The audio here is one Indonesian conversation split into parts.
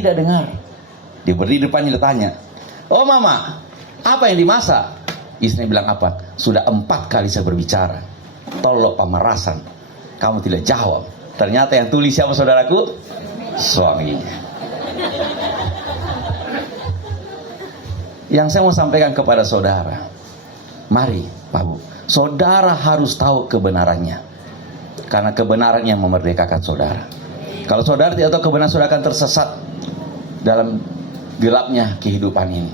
tidak dengar. Dia berdiri depannya, dia tanya, "Oh mama, apa yang dimasak?" Istrinya bilang apa? "Sudah 4 kali saya berbicara. Tolong pemerasan, kamu tidak jawab." Ternyata yang tulis siapa saudaraku? Suaminya. Yang saya mau sampaikan kepada saudara, mari Pak Bu, saudara harus tahu kebenarannya, karena kebenaran yang memerdekakan saudara. Kalau saudara tidak tahu kebenaran, saudara akan tersesat dalam gelapnya kehidupan ini.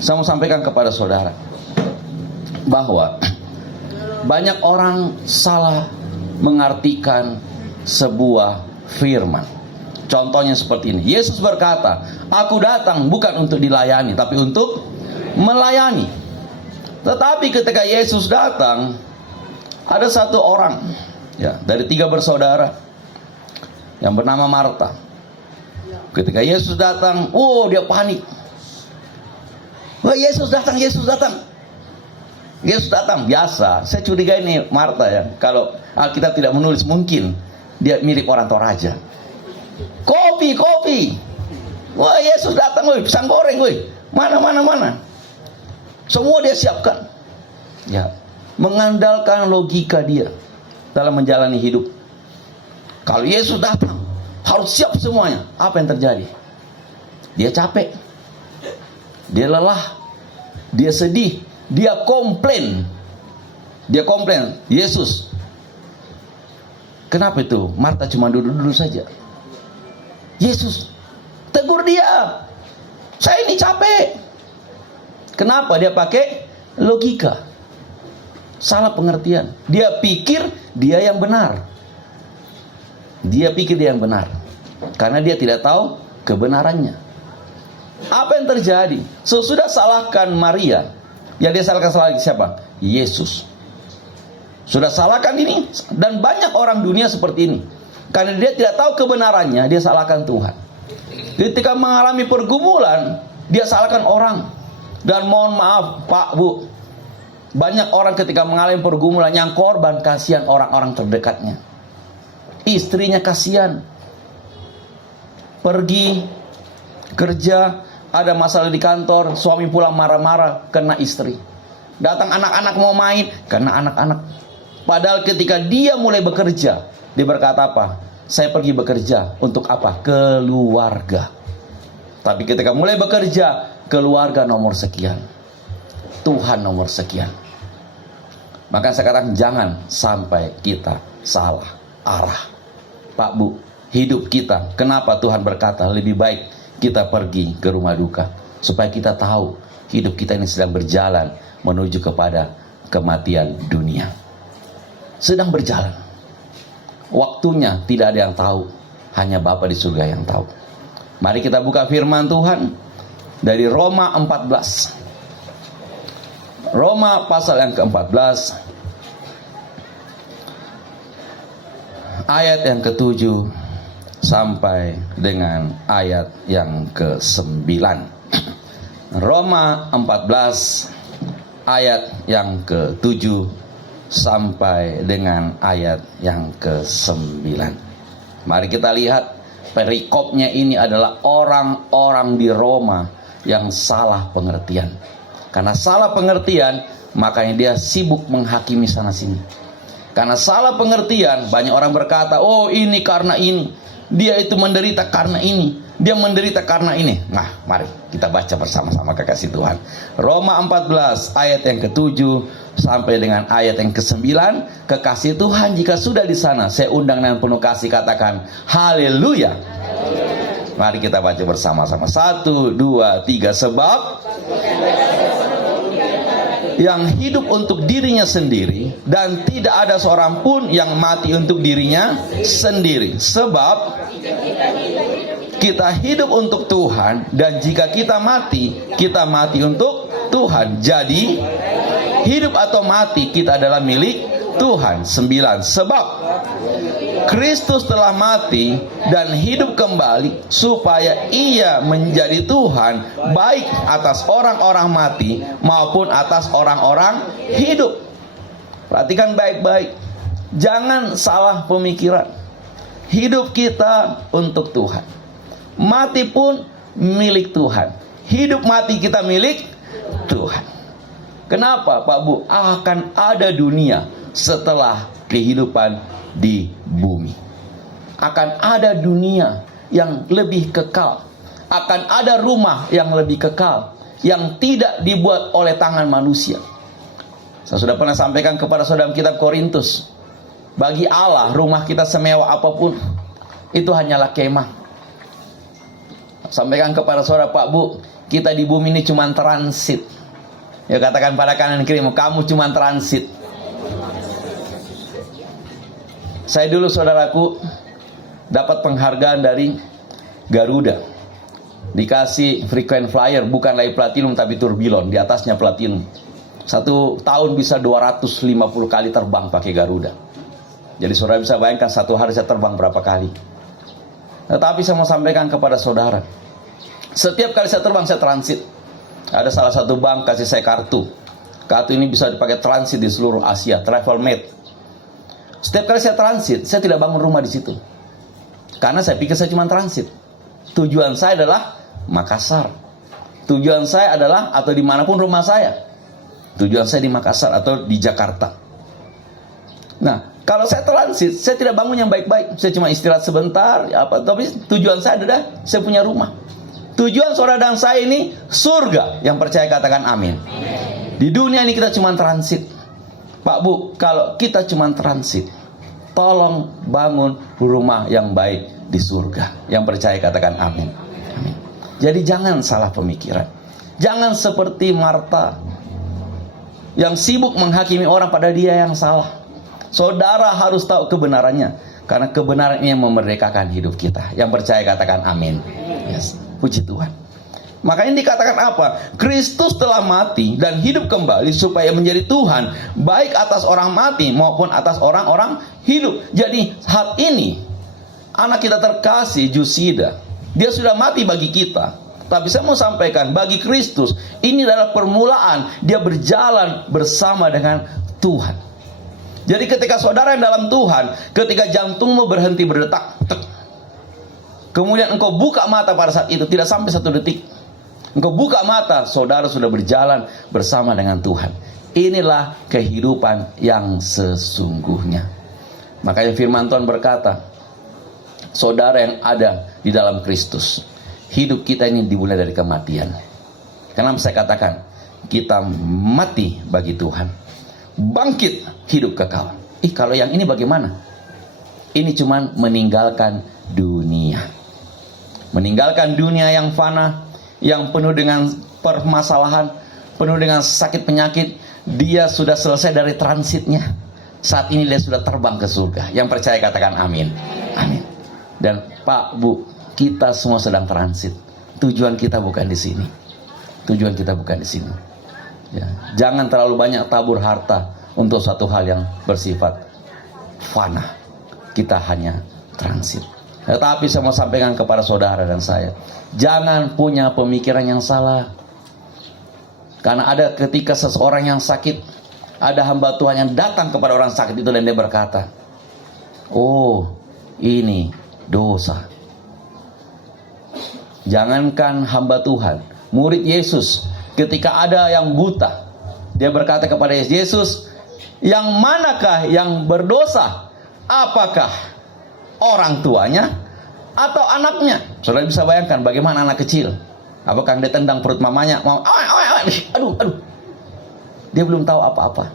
Saya mau sampaikan kepada saudara bahwa banyak orang salah mengartikan sebuah firman. Contohnya seperti ini. Yesus berkata, "Aku datang bukan untuk dilayani, tapi untuk melayani." Tetapi ketika Yesus datang, ada satu orang, ya, dari 3 bersaudara yang bernama Marta. Ketika Yesus datang, dia panik. Wah, Yesus datang, Yesus datang. Yesus datang, biasa. Saya curiga ini Marta, ya. Kalau Alkitab tidak menulis, mungkin dia mirip orang Toraja. Kopi. Wah, Yesus datang, woi, pisang goreng, woi. Mana. Semua dia siapkan. Ya, mengandalkan logika dia dalam menjalani hidup. Kalau Yesus datang, harus siap semuanya. Apa yang terjadi? Dia capek. Dia lelah. Dia sedih. Dia komplain. Yesus, kenapa itu? Marta cuma duduk-duduk saja. Yesus tegur dia, "Saya ini capek." Kenapa? Dia pakai logika. Salah pengertian. Dia pikir dia yang benar. Karena dia tidak tahu kebenarannya. Apa yang terjadi? Sesudah salahkan Maria, yang dia salahkan siapa? Yesus. Sudah salahkan ini, dan banyak orang dunia seperti ini. Karena dia tidak tahu kebenarannya, dia salahkan Tuhan. Ketika mengalami pergumulan, dia salahkan orang. Dan mohon maaf Pak Bu, banyak orang ketika mengalami pergumulan, yang korban kasihan orang-orang terdekatnya. Istrinya kasihan, pergi kerja, ada masalah di kantor, suami pulang marah-marah, kena istri. Datang anak-anak mau main, kena anak-anak. Padahal ketika dia mulai bekerja, dia berkata apa? "Saya pergi bekerja untuk apa? Keluarga." Tapi ketika mulai bekerja, keluarga nomor sekian, Tuhan nomor sekian. Maka saya katakan, jangan sampai kita salah arah. Pak Bu, hidup kita, kenapa Tuhan berkata lebih baik kita pergi ke rumah duka? Supaya kita tahu hidup kita ini sedang berjalan menuju kepada kematian dunia. Sedang berjalan. Waktunya tidak ada yang tahu, hanya Bapa di surga yang tahu. Mari kita buka firman Tuhan dari Roma 14. Roma pasal yang ke-14, ayat yang ke-7 sampai dengan ayat yang ke-9. Roma 14 ayat yang ke-7 sampai dengan ayat yang ke-9. Mari kita lihat, perikopnya ini adalah orang-orang di Roma yang salah pengertian. Karena salah pengertian, makanya dia sibuk menghakimi sana sini. Karena salah pengertian, banyak orang berkata, "Oh, ini karena ini, dia itu menderita karena ini, dia menderita karena ini." Nah, mari kita baca bersama-sama kekasih Tuhan. Roma 14 ayat yang ke-7 sampai dengan ayat yang ke-9. Kekasih Tuhan, jika sudah di sana, saya undang dengan penuh kasih, katakan haleluya. Mari kita baca bersama-sama. 1, 2, 3. Sebab yang hidup untuk dirinya sendiri, dan tidak ada seorang pun yang mati untuk dirinya sendiri. Sebab kita hidup untuk Tuhan, dan jika kita mati untuk Tuhan. Jadi hidup atau mati kita adalah milik Tuhan. 9. Sebab Kristus telah mati dan hidup kembali, supaya ia menjadi Tuhan baik atas orang-orang mati maupun atas orang-orang hidup. Perhatikan baik-baik, jangan salah pemikiran. Hidup kita untuk Tuhan. Mati pun milik Tuhan. Hidup mati kita milik Tuhan. Kenapa Pak Bu? Akan ada dunia setelah kehidupan di bumi. Akan ada dunia yang lebih kekal. Akan ada rumah yang lebih kekal, yang tidak dibuat oleh tangan manusia. Saya sudah pernah sampaikan kepada saudara kitab Korintus, bagi Allah rumah kita semewah apapun itu hanyalah kemah. Sampaikan kepada saudara, Pak Bu, kita di bumi ini cuma transit. Ya, katakan pada kanan kiri, kamu cuma transit. Saya dulu, saudaraku, dapat penghargaan dari Garuda. Dikasih frequent flyer, bukan lagi platinum tapi turbilon, di atasnya platinum. 1 tahun bisa 250 kali terbang pakai Garuda. Jadi saudara bisa bayangkan 1 hari saya terbang berapa kali. Tetapi saya mau sampaikan kepada saudara, setiap kali saya terbang saya transit. Ada salah satu bank kasih saya kartu. Kartu ini bisa dipakai transit di seluruh Asia, TravelMate. Setiap kali saya transit, saya tidak bangun rumah di situ. Karena saya pikir saya cuma transit. Tujuan saya adalah Makassar. Tujuan saya adalah, atau dimanapun rumah saya, tujuan saya di Makassar atau di Jakarta. Nah, kalau saya transit, saya tidak bangun yang baik-baik. Saya cuma istirahat sebentar, tapi tujuan saya adalah saya punya rumah. Tujuan saudara dan saya ini surga. Yang percaya katakan amin. Di dunia ini kita cuma transit. Pak Bu, kalau kita cuma transit, tolong bangun rumah yang baik di surga. Yang percaya katakan amin. Amin. Jadi jangan salah pemikiran. Jangan seperti Marta yang sibuk menghakimi orang pada dia yang salah. Saudara harus tahu kebenarannya, karena kebenaran ini yang memerdekakan hidup kita. Yang percaya katakan amin. Yes. Puji Tuhan. Makanya dikatakan apa? Kristus telah mati dan hidup kembali supaya menjadi Tuhan, baik atas orang mati maupun atas orang-orang hidup. Jadi saat ini anak kita terkasih Jusida, dia sudah mati bagi kita. Tapi saya mau sampaikan, bagi Kristus ini adalah permulaan dia berjalan bersama dengan Tuhan. Jadi ketika saudara yang dalam Tuhan, ketika jantungmu berhenti berdetak, kemudian engkau buka mata pada saat itu, tidak sampai 1 detik, engkau buka mata, saudara sudah berjalan bersama dengan Tuhan. Inilah kehidupan yang sesungguhnya. Makanya firman Tuhan berkata, saudara yang ada di dalam Kristus, hidup kita ini dimulai dari kematian. Kenapa saya katakan kita mati bagi Tuhan, bangkit hidup kekal. Kalau yang ini bagaimana? Ini cuman meninggalkan dunia. Meninggalkan dunia yang fana, yang penuh dengan permasalahan, penuh dengan sakit penyakit. Dia sudah selesai dari transitnya. Saat ini dia sudah terbang ke surga. Yang percaya katakan amin. Amin. Dan Pak Bu, kita semua sedang transit. Tujuan kita bukan di sini. Tujuan kita bukan di sini. Ya, jangan terlalu banyak tabur harta untuk suatu hal yang bersifat fana. Kita hanya transit. Tetapi saya mau sampaikan kepada saudara dan saya, jangan punya pemikiran yang salah. Karena ada ketika seseorang yang sakit, ada hamba Tuhan yang datang kepada orang sakit itu dan dia berkata, oh ini dosa. Jangankan hamba Tuhan, murid Yesus, ketika ada yang buta, dia berkata kepada Yesus, yang manakah yang berdosa? Apakah orang tuanya atau anaknya? Saudara bisa bayangkan bagaimana anak kecil. Apakah dia tendang perut mamanya? Aduh. Dia belum tahu apa-apa.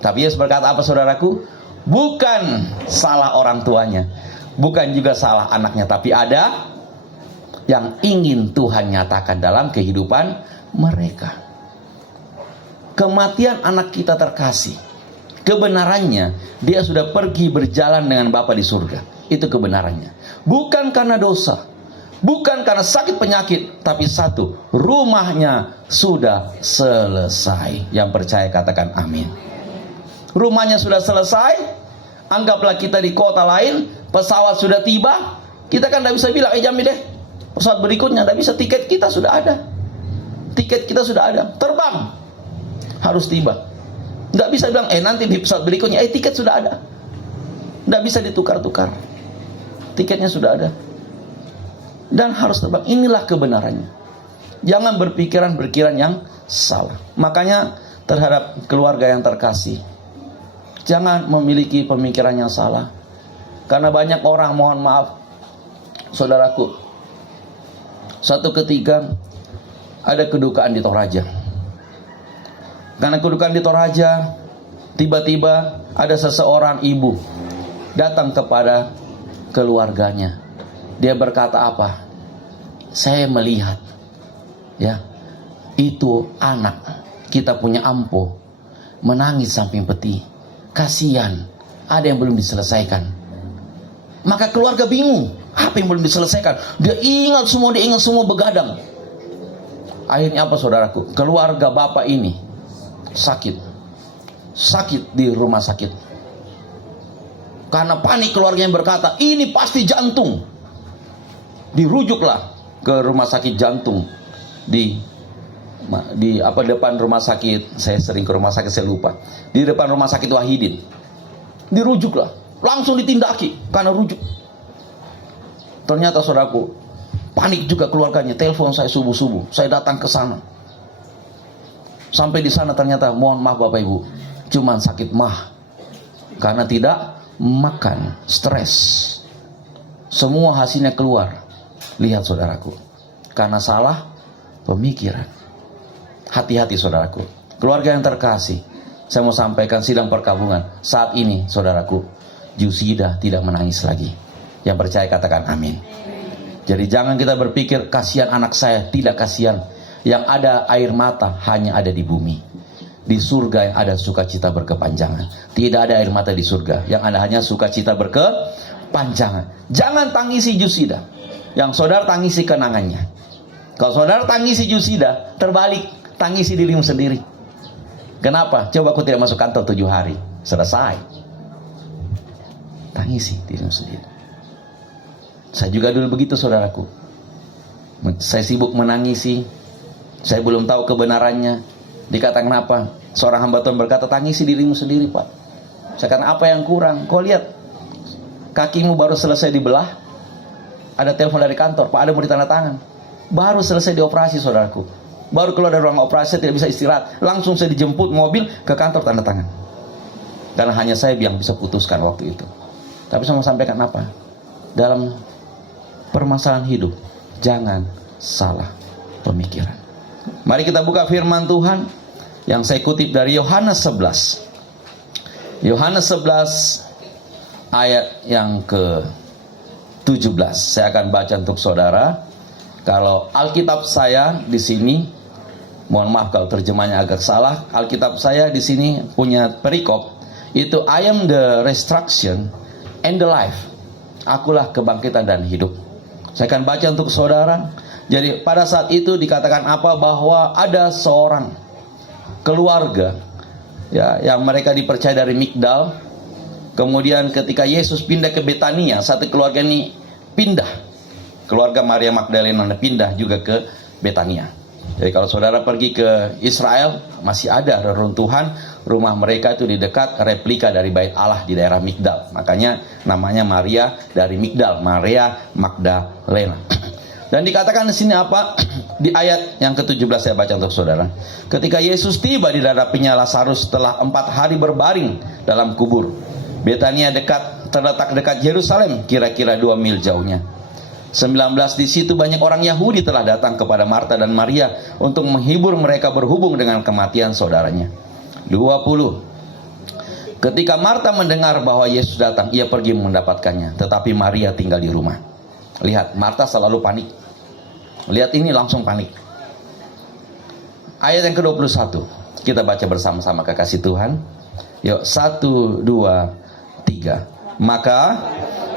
Tapi Yesus berkata apa saudaraku? Bukan salah orang tuanya, bukan juga salah anaknya, tapi ada yang ingin Tuhan nyatakan dalam kehidupan mereka. Kematian anak kita terkasih, kebenarannya dia sudah pergi berjalan dengan Bapa di surga. Itu kebenarannya. Bukan karena dosa, bukan karena sakit penyakit, tapi satu, rumahnya sudah selesai. Yang percaya katakan amin. Rumahnya sudah selesai. Anggaplah kita di kota lain, pesawat sudah tiba, kita kan tidak bisa bilang, Jamil deh, pesawat berikutnya, tidak bisa, tiket kita sudah ada. Tiket kita sudah ada, terbang, harus tiba. Tidak bisa bilang, nanti di pesawat berikutnya, tiket sudah ada. Tidak bisa ditukar-tukar. Tiketnya sudah ada. dan harus terbang. Inilah kebenarannya. Jangan berpikiran yang salah. Makanya terhadap keluarga yang terkasih, jangan memiliki pemikiran yang salah. Karena banyak orang, mohon maaf saudaraku, suatu ketika ada kedukaan di Toraja. Karena kedukaan di Toraja, tiba-tiba ada seseorang ibu datang kepada keluarganya. Dia berkata apa? Saya melihat, ya, itu anak kita punya Ampo menangis samping peti. Kasihan, ada yang belum diselesaikan. Maka keluarga bingung, apa yang belum diselesaikan? Dia ingat semua begadang. Akhirnya apa saudaraku? Keluarga bapak ini sakit di rumah sakit. Karena panik, keluarga yang berkata, ini pasti jantung. Dirujuklah ke rumah sakit jantung di depan rumah sakit. Saya sering ke rumah sakit, saya lupa. Di depan rumah sakit Wahidin. Dirujuklah. Langsung ditindaki karena rujuk. Ternyata saudaraku, panik juga keluarganya. Telepon saya subuh-subuh. Saya datang ke sana. Sampai di sana ternyata, mohon maaf Bapak Ibu, cuman sakit mah. Karena tidak makan, stres. Semua hasilnya keluar. Lihat saudaraku, karena salah pemikiran. Hati-hati saudaraku. Keluarga yang terkasih, saya mau sampaikan sidang perkabungan. Saat ini saudaraku, Jusida tidak menangis lagi. Yang percaya katakan amin. Jadi jangan kita berpikir kasihan anak saya. Tidak kasihan. Yang ada air mata hanya ada di bumi. Di surga yang ada sukacita berkepanjangan. Tidak ada air mata di surga. Yang ada hanya sukacita berkepanjangan. Jangan tangisi Jusida. Yang saudara tangisi kenangannya. Kalau saudara tangisi Jusida, terbalik, tangisi dirimu sendiri. Kenapa? Coba aku tidak masuk kantor 7 hari. Selesai. Tangisi dirimu sendiri. Saya juga dulu begitu saudaraku. Saya sibuk menangisi. Saya belum tahu kebenarannya. Dikatakan apa? Seorang hamba Tuhan berkata, tangisi dirimu sendiri Pak. Saya kata, apa yang kurang? Kau lihat, kakimu baru selesai dibelah. Ada telepon dari kantor, Pak ada mau ditanda tangan. Baru selesai dioperasi saudaraku. Baru keluar dari ruang operasi, tidak bisa istirahat. Langsung saya dijemput mobil ke kantor tanda tangan. Karena hanya saya yang bisa putuskan waktu itu. Tapi saya mau sampaikan apa? Dalam permasalahan hidup, jangan salah pemikiran. Mari kita buka firman Tuhan yang saya kutip dari Yohanes 11. Yohanes 11 ayat yang ke-17. Saya akan baca untuk saudara. Kalau Alkitab saya di sini, mohon maaf kalau terjemahnya agak salah. Alkitab saya di sini punya perikop, itu I am the resurrection and the life. Akulah kebangkitan dan hidup. Saya akan baca untuk saudara. Jadi pada saat itu dikatakan apa? Bahwa ada seorang keluarga, ya, yang mereka dipercaya dari Migdal. Kemudian ketika Yesus pindah ke Betania, satu keluarga ini pindah. Keluarga Maria Magdalena pindah juga ke Betania. Jadi kalau saudara pergi ke Israel, masih ada reruntuhan rumah mereka itu di dekat replika dari Bait Allah di daerah Migdal. Makanya namanya Maria dari Migdal, Maria Magdalena. Dan dikatakan di sini apa? Di ayat yang ke-17 saya baca untuk saudara. Ketika Yesus tiba, dihadapinya Lazarus setelah 4 hari berbaring dalam kubur. Betania terletak dekat Yerusalem, kira-kira 2 mil jauhnya. 19 di situ banyak orang Yahudi telah datang kepada Marta dan Maria untuk menghibur mereka berhubung dengan kematian saudaranya. 20. Ketika Marta mendengar bahwa Yesus datang, ia pergi mendapatkannya, tetapi Maria tinggal di rumah. Lihat, Marta selalu panik. Lihat ini langsung panik. Ayat yang ke-21. Kita baca bersama-sama kekasih Tuhan. Yuk, 1, 2, 3. Maka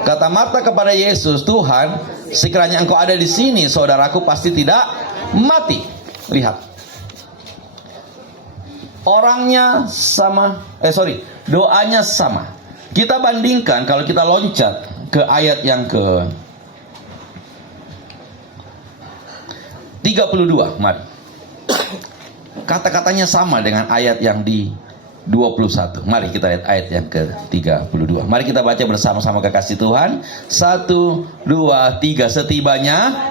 kata Marta kepada Yesus, Tuhan, sekiranya engkau ada di sini, saudaraku pasti tidak mati. Lihat, orangnya sama, doanya sama. Kita bandingkan kalau kita loncat ke ayat yang ke 32, mari. Kata-katanya sama dengan ayat yang di 21. Mari kita lihat ayat yang ke-32. Mari kita baca bersama-sama kekasih Tuhan. 1, 2, 3. Setibanya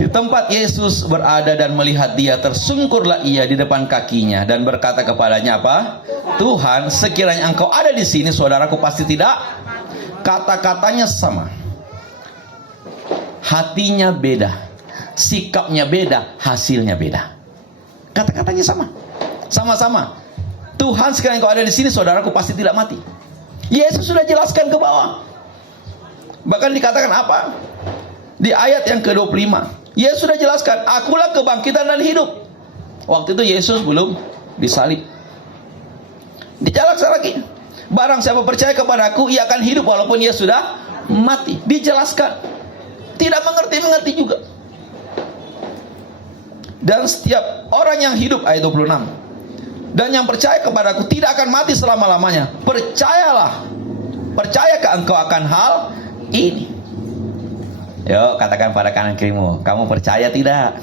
di tempat Yesus berada dan melihat dia, tersungkurlah ia di depan kakinya dan berkata kepadanya apa? Tuhan, sekiranya engkau ada di sini, saudaraku pasti tidak. Kata-katanya sama. Hatinya beda, sikapnya beda, hasilnya beda. Kata-katanya sama. Sama-sama. Tuhan, sekiranya engkau ada di sini, saudaraku pasti tidak mati. Yesus sudah jelaskan ke bawah. Bahkan dikatakan apa? Di ayat yang ke-25, Yesus sudah jelaskan, akulah kebangkitan dan hidup. Waktu itu Yesus belum disalib. Dijelaskan lagi, barang siapa percaya kepadaku, ia akan hidup walaupun ia sudah mati. Dijelaskan. Tidak mengerti juga. Dan setiap orang yang hidup, ayat 26, dan yang percaya kepadaku tidak akan mati selama-lamanya. Percayalah. Percayakah engkau akan hal ini? Yuk katakan pada kanan kirimu, kamu percaya tidak?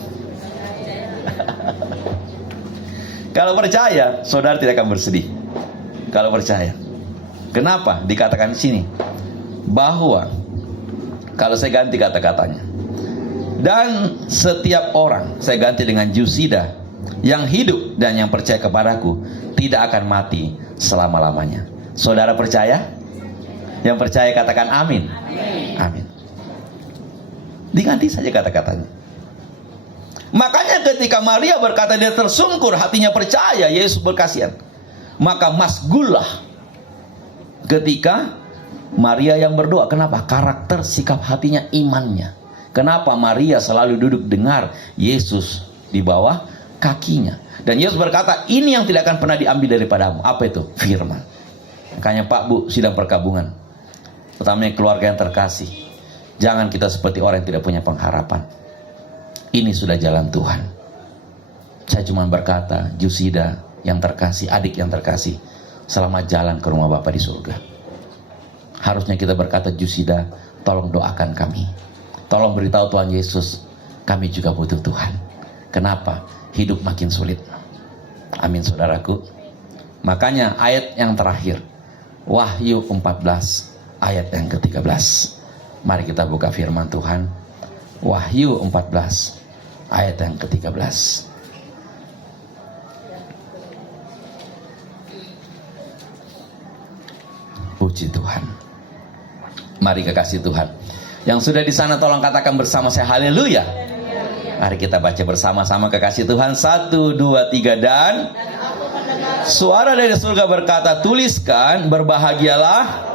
Kalau percaya, saudara tidak akan bersedih. Kalau percaya. Kenapa? Dikatakan di sini bahwa, kalau saya ganti kata-katanya, dan setiap orang, saya ganti dengan Jusida, yang hidup dan yang percaya kepadaku tidak akan mati selama-lamanya. Saudara percaya? Yang percaya katakan amin. Amin. Diganti saja kata-katanya. Makanya ketika Maria berkata dia tersungkur, hatinya percaya, Yesus berkasihan. Maka masgullah ketika Maria yang berdoa. Kenapa? Karakter, sikap hatinya, imannya. Kenapa Maria selalu duduk dengar Yesus di bawah kakinya. Dan Yesus berkata, ini yang tidak akan pernah diambil daripadamu. Apa itu? Firman. Makanya Pak Bu sidang perkabungan, utamanya keluarga yang terkasih, jangan kita seperti orang yang tidak punya pengharapan. Ini sudah jalan Tuhan. Saya cuma berkata, Jusida yang terkasih, adik yang terkasih, selamat jalan ke rumah Bapa di surga. Harusnya kita berkata, Jusida, tolong doakan kami. Tolong beritahu Tuhan Yesus, kami juga butuh Tuhan. Kenapa? Hidup makin sulit. Amin saudaraku. Makanya ayat yang terakhir, Wahyu 14 ayat yang ke-13. Mari kita buka firman Tuhan. Wahyu 14 ayat yang ke-13. Puji Tuhan. Mari kekasih Tuhan. Yang sudah di sana tolong katakan bersama saya haleluya. Mari kita baca bersama-sama kekasih Tuhan. 1, 2, 3 dan suara dari surga berkata, tuliskan, berbahagialah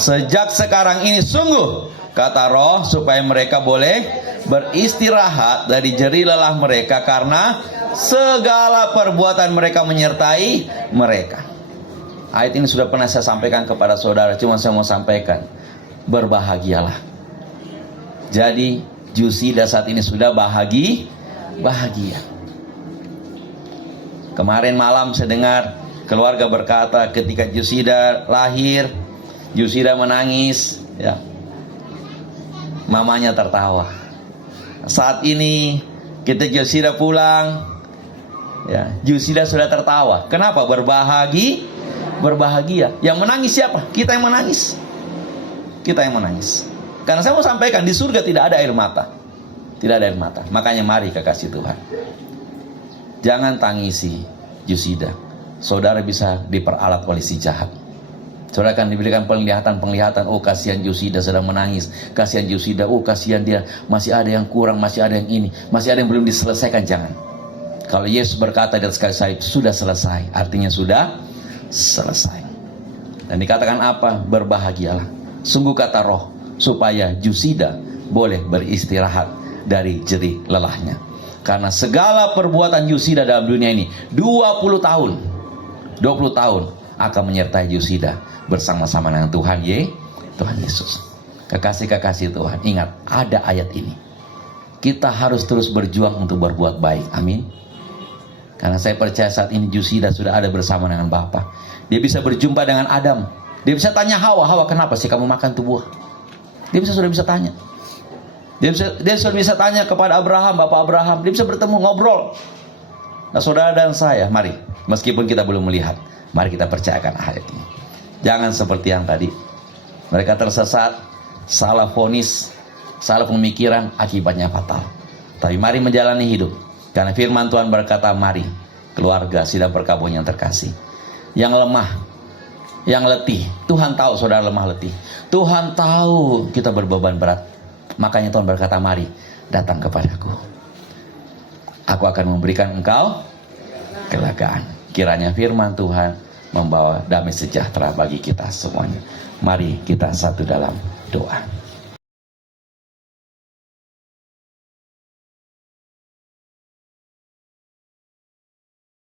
sejak sekarang ini sungguh, kata Roh, supaya mereka boleh beristirahat dari jerih lelah mereka, karena segala perbuatan mereka menyertai mereka. Ayat ini sudah pernah saya sampaikan kepada saudara, cuma saya mau sampaikan, berbahagialah. Jadi Jusida saat ini sudah bahagia. Kemarin malam saya dengar keluarga berkata ketika Jusida lahir, Jusida menangis, ya. Mamanya tertawa. Saat ini ketika Jusida pulang, ya, Jusida sudah tertawa. Kenapa? Berbahagia. Yang menangis siapa? Kita yang menangis. Karena saya mau sampaikan, di surga tidak ada air mata. Tidak ada air mata. Makanya mari kekasih Tuhan, jangan tangisi Jusida. Saudara bisa diperalat oleh si jahat. Saudara akan diberikan penglihatan. Oh kasihan Jusida sedang menangis. Kasihan Jusida. Oh kasihan dia. Masih ada yang kurang. Masih ada yang ini. Masih ada yang belum diselesaikan. Jangan. Kalau Yesus berkata di atas kayu salib, sudah selesai. Artinya sudah selesai. Dan dikatakan apa? Berbahagialah. Sungguh kata Roh, supaya Jusida boleh beristirahat dari jerih lelahnya. Karena segala perbuatan Jusida dalam dunia ini 20 tahun akan menyertai Jusida bersama-sama dengan Tuhan Yesus. Kekasih-kekasih Tuhan, ingat ada ayat ini. Kita harus terus berjuang untuk berbuat baik. Amin. Karena saya percaya saat ini Jusida sudah ada bersama dengan Bapa. Dia bisa berjumpa dengan Adam. Dia bisa tanya Hawa, kenapa sih kamu makan tuh buah? Dia sudah bisa tanya. Dia sudah bisa tanya kepada Abraham, Bapak Abraham. Dia bisa bertemu, ngobrol. Nah saudara dan saya, mari, meskipun kita belum melihat, mari kita percayakan ayat ini. Jangan seperti yang tadi, mereka tersesat, salah vonis, salah pemikiran, akibatnya fatal. Tapi mari menjalani hidup, karena firman Tuhan berkata, mari keluarga sidang perkabun yang terkasih, yang lemah, yang letih. Tuhan tahu saudara lemah letih. Tuhan tahu kita berbeban berat. Makanya Tuhan berkata, mari datang kepadaku. Aku akan memberikan engkau kelegaan. Kiranya firman Tuhan membawa damai sejahtera bagi kita semuanya. Mari kita satu dalam doa.